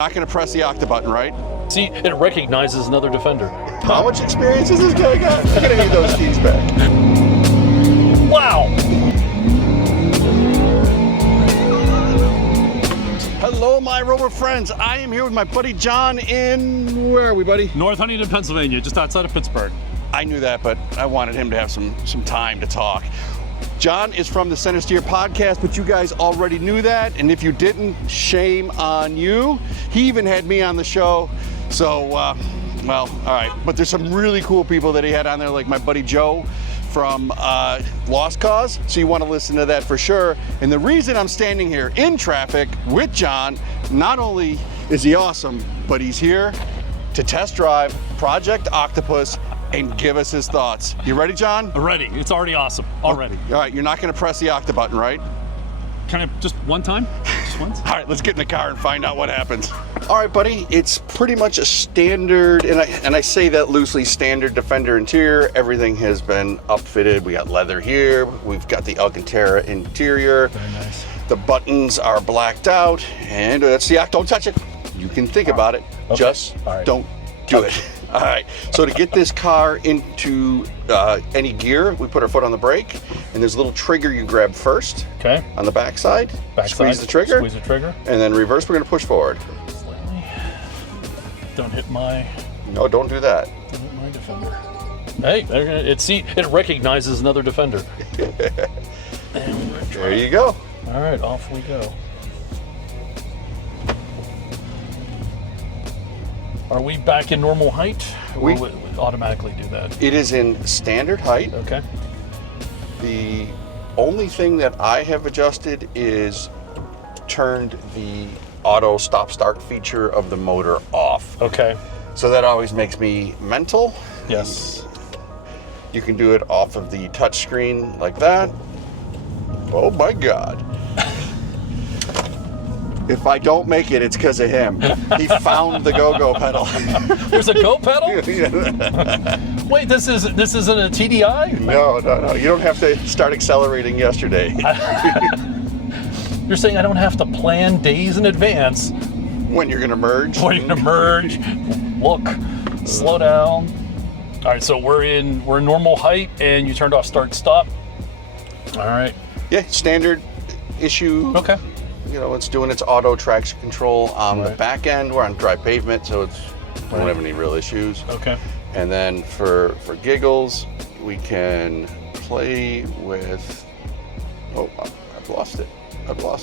Not going to press the Octa button, right? See, it recognizes another Defender. How much experience has this guy got? I'm going to need those keys back. Wow! Hello, my rover friends. I am here with my buddy John in... Where are we, buddy? North Huntington, Pennsylvania, just outside of Pittsburgh. I knew that, but I wanted him to have some time to talk. John is from the Center Steer podcast, but you guys already knew that, and if you didn't, shame on you. He even had me on the show, so, well, all right. But there's some really cool people that he had on there, like my buddy Joe from Lost Cause, so you want to listen to that for sure. And the reason I'm standing here in traffic with John, not only is he awesome, but he's here to test drive Project Octopus and give us his thoughts. You ready, John? Ready. It's already awesome. Already. All right, you're not going to press the Octa button, right? Can I just one time? Just once? All right, let's get in the car and find out what happens. All right, buddy, it's pretty much a standard, and I say that loosely, standard Defender interior. Everything has been upfitted. We got leather here. We've got the Alcantara interior. Very nice. The buttons are blacked out, and that's the Octa. Don't touch it. You can think about it. Okay. Just don't do it. All right, so to get this car into any gear, we put our foot on the brake, and there's a little trigger you grab first. Okay. On the back side. Squeeze the trigger. Squeeze the trigger. And then reverse, we're going to push forward. Slightly. Don't hit my... No, don't do that. Don't hit my Defender. Hey, it recognizes another Defender. There you go. All right, off we go. Are we back in normal height? We automatically do that. It is in standard height. Okay. The only thing that I have adjusted is turned the auto stop-start feature of the motor off. Okay. So that always makes me mental. Yes. You can do it off of the touch screen like that. Oh my God. If I don't make it, it's because of him. He found the go-go pedal. There's a go pedal? Wait, this isn't a TDI? No. You don't have to start accelerating yesterday. You're saying I don't have to plan days in advance. When you're going to merge? When you're going to merge. Look, slow down. All right, so we're in normal height, and you turned off start stop. All right. Yeah, standard issue. Okay. You know, it's doing its auto traction control on the back end. We're on dry pavement, so we don't have any real issues. Okay. And then for giggles, we can play with... Oh, I've lost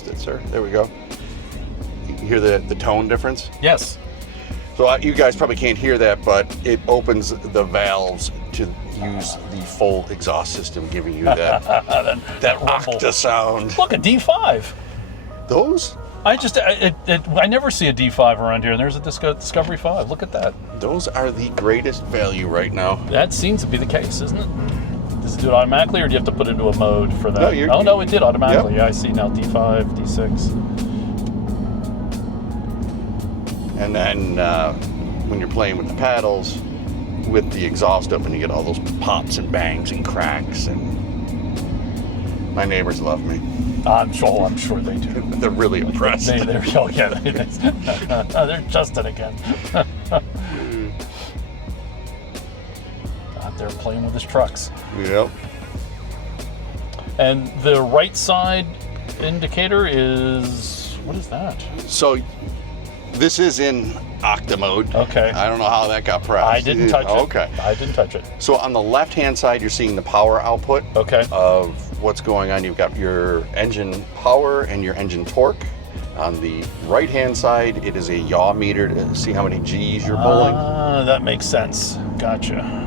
it, sir. There we go. You can hear the tone difference? Yes. So you guys probably can't hear that, but it opens the valves to use the full exhaust system, giving you that Octa sound. Look, a D5. Those? I never see a D5 around here, and there's a Discovery 5. Look at that. Those are the greatest value right now. That seems to be the case, isn't it? Does it do it automatically, or do you have to put it into a mode for that? No, it did automatically. Yep. Yeah, I see now D5, D6. And then when you're playing with the paddles, with the exhaust open, you get all those pops and bangs and cracks, and my neighbors love me. I'm sure they do. They're really impressed. They're Justin again. Out there playing with his trucks. Yep. And the right side indicator is, what is that? So this is in Octa mode. Okay. I don't know how that got pressed. I didn't touch it. Okay. I didn't touch it. So on the left-hand side, you're seeing the power output of what's going on. You've got your engine power and your engine torque. On the right-hand side, it is a yaw meter to see how many G's you're pulling. That makes sense. Gotcha.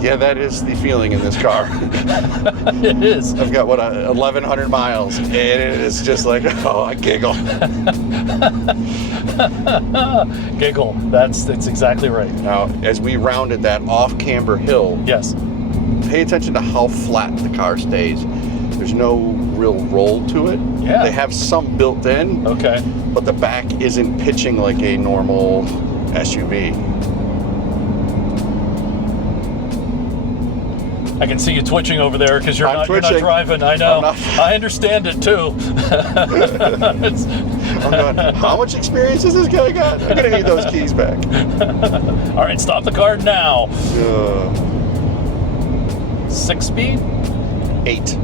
Yeah, that is the feeling in this car. It is. I've got, 1,100 miles, and it is just like, oh, I giggle. Giggle. That's exactly right. Now, as we rounded that off-camber hill, yes, pay attention to how flat the car stays. There's no real roll to it. Yeah. They have some built in. Okay. But the back isn't pitching like a normal SUV. I can see you twitching over there because you're not driving. I know. I understand it too. I'm going, how much experience has this guy got? I'm gonna need those keys back. All right, stop the car now. 6 speed? 8.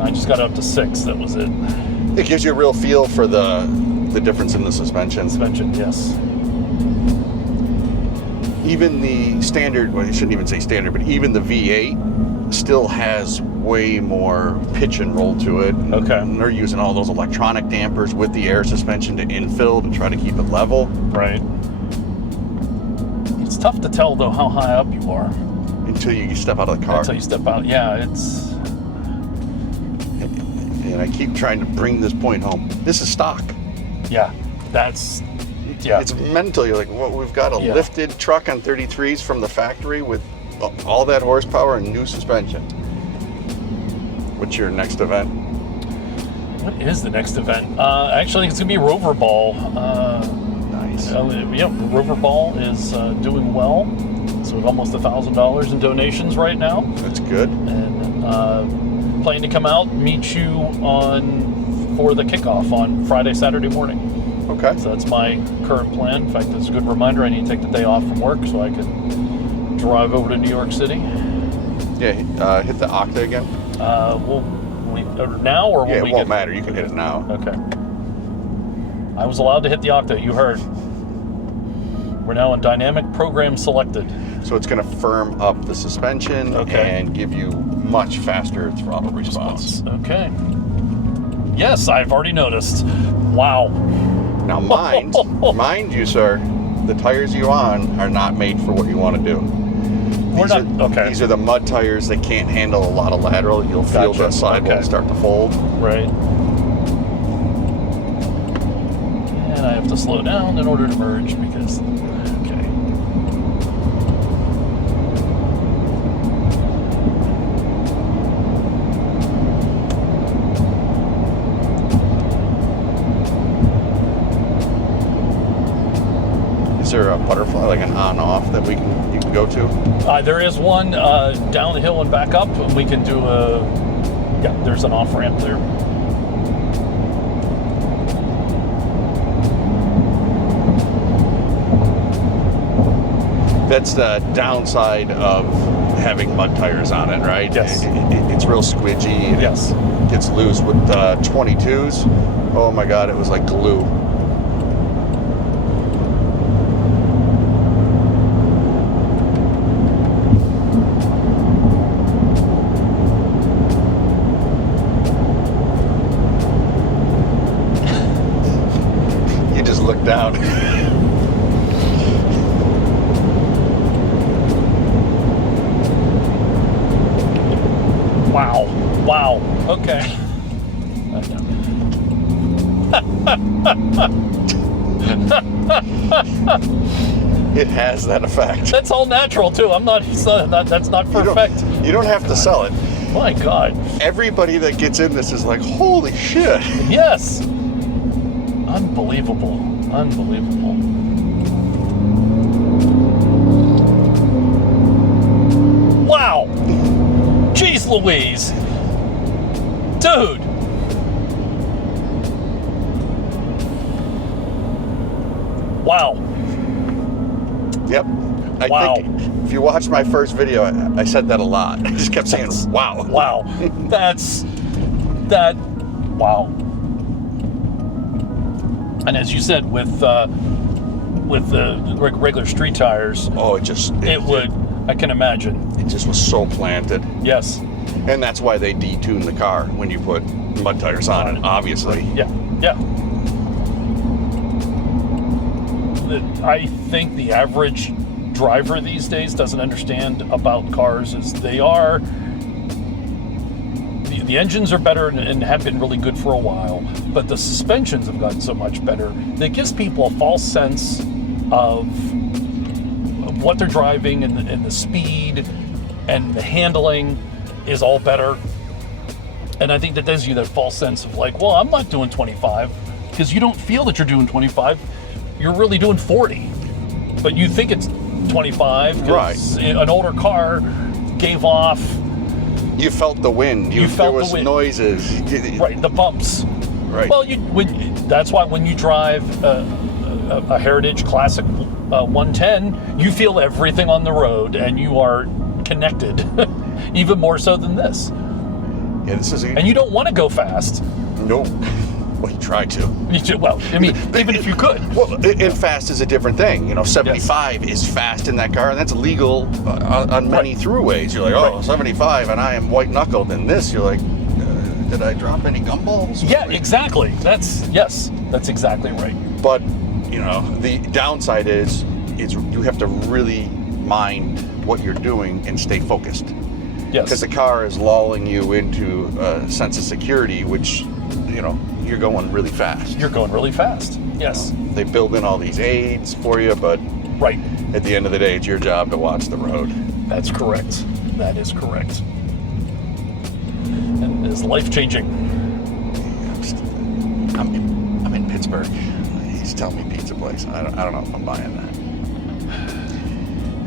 I just got up to 6. That was it. It gives you a real feel for the difference in the suspension. Yes. Even the standard, well, you shouldn't even say standard, but even the V8 still has way more pitch and roll to it. Okay. And they're using all those electronic dampers with the air suspension to infill to try to keep it level. Right. It's tough to tell, though, how high up you are. Until you step out of the car. Until you step out, yeah, it's... And I keep trying to bring this point home. This is stock. Yeah, that's... Yeah. It's mental. You're like, well, we've got a lifted truck on 33s from the factory with all that horsepower and new suspension. What's your next event? What is the next event? Actually, it's going to be Rover Ball. Nice. Rover Ball is doing well. So we've almost $1,000 in donations right now. That's good. And planning to come out, meet you for the kickoff on Friday, Saturday morning. Okay. So that's my current plan. In fact, it's a good reminder. I need to take the day off from work so I can drive over to New York City. Yeah, hit the Octa again. Now or it won't matter. You can hit it now. Okay. I was allowed to hit the Octa. You heard. We're now in dynamic program selected. So it's going to firm up the suspension and give you much faster throttle response. Okay. Yes, I've already noticed. Wow. Now, mind you, sir, the tires you on are not made for what you want to do. These are the mud tires that can't handle a lot of lateral. You'll feel the sidewall start to fold. Right. And I have to slow down in order to merge because... Okay. Is there a butterfly, like an on-off that you can go to? There is one down the hill and back up. We can do there's an off-ramp there. That's the downside of having mud tires on it, right? Yes. It's real squidgy. Yes. It gets loose with 22s. Oh my God, it was like glue. You just look down. Wow. Okay. It has that effect. That's all natural too. That's not perfect. You don't have to sell it. My God. Everybody that gets in this is like, holy shit. Yes. Unbelievable. Wow. Jeez Louise. Dude. Wow. Yep. I think if you watched my first video, I said that a lot. I just kept saying, wow. Wow. Wow. And as you said, with the regular street tires, I can imagine. It just was so planted. Yes. And that's why they detune the car when you put mud tires on it, obviously. Yeah. I think the average driver these days doesn't understand about cars as they are. The engines are better and have been really good for a while, but the suspensions have gotten so much better that it gives people a false sense of what they're driving and the speed and the handling is all better. And I think that gives you that false sense of like, well, I'm not doing 25, because you don't feel that you're doing 25. You're really doing 40, but you think it's 25 because an older car gave off. You felt the wind. You felt there was the wind. noises. Right, the bumps. Right. Well, that's why when you drive a Heritage Classic 110, you feel everything on the road, and you are connected, even more so than this. Yeah, this is. And you don't want to go fast. Nope. Well, you try to. Well, I mean, even if you could. Well, and fast is a different thing. 75 is fast in that car, and that's legal on many throughways. You're like, oh, 75, and I am white-knuckled. And this, you're like, did I drop any gumballs? Yeah, exactly. That's exactly right. But, the downside is you have to really mind what you're doing and stay focused. Yes. Because the car is lulling you into a sense of security, which, you're going really fast. You're going really fast. Yes. They build in all these aids for you, but right. At the end of the day, it's your job to watch the road. That's correct. That is correct. And it's life-changing. I'm in Pittsburgh. He's telling me pizza place. I don't know if I'm buying that.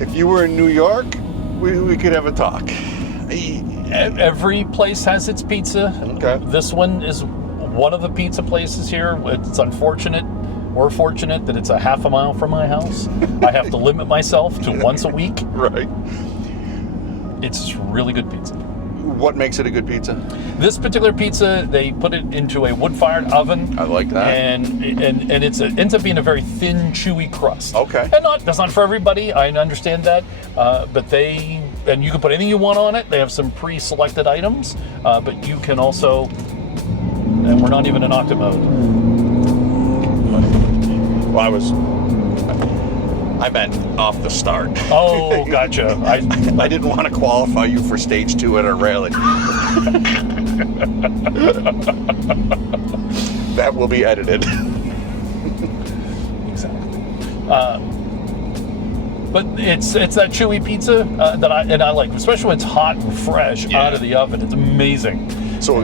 If you were in New York, we could have a talk. Every place has its pizza. Okay. This one is one of the pizza places here. It's unfortunate or fortunate that it's a half a mile from my house. I have to limit myself to once a week. Right. It's really good pizza. What makes it a good pizza? This particular pizza, they put it into a wood-fired oven. I like that. And it ends up being a very thin, chewy crust. Okay. And that's not for everybody. I understand that. But and you can put anything you want on it. They have some pre-selected items. But you can also, and we're not even in Octa mode. Well, I meant off the start. Oh, gotcha. I didn't want to qualify you for stage 2 at a rally. That will be edited. Exactly. But it's that chewy pizza that I like, especially when it's hot and fresh out of the oven. It's amazing. So,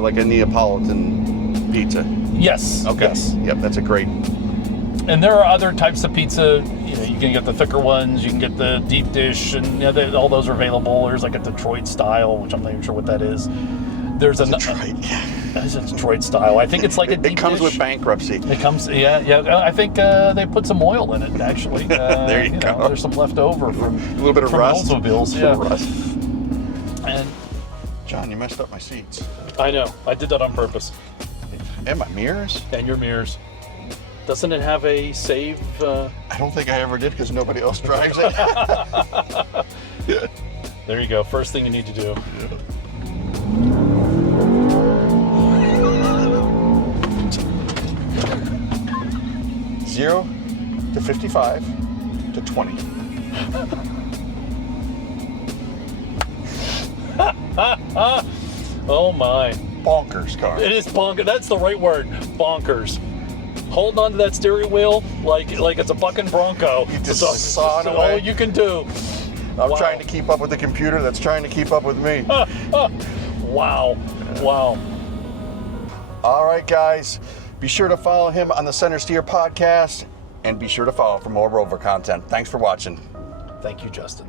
like a Neapolitan pizza. Yes. Okay. Yes. Yep, that's a great. And there are other types of pizza. You can get the thicker ones. You can get the deep dish, and all those are available. There's like a Detroit style, which I'm not even sure what that is. There's a Detroit. It's a Detroit style. I think it's like a deep It comes dish. with bankruptcy. It comes, yeah. I think they put some oil in it, actually. There you go. There's some left over from a little bit of rust. Oldsmobiles, yeah. Rust. And John, you messed up my seats. I know. I did that on purpose. And my mirrors? And your mirrors. Doesn't it have a save? I don't think I ever did because nobody else drives it. There you go. First thing you need to do. Yeah. 0 to 55 to 20. Oh my. Bonkers car. It is bonkers. That's the right word. Bonkers. Hold on to that steering wheel like it's a bucking Bronco. You just sawing away. All you can do. I'm trying to keep up with the computer that's trying to keep up with me. Wow. Wow. All right, guys. Be sure to follow him on the Center Steer podcast and be sure to follow for more Rover content. Thanks for watching. Thank you, Justin.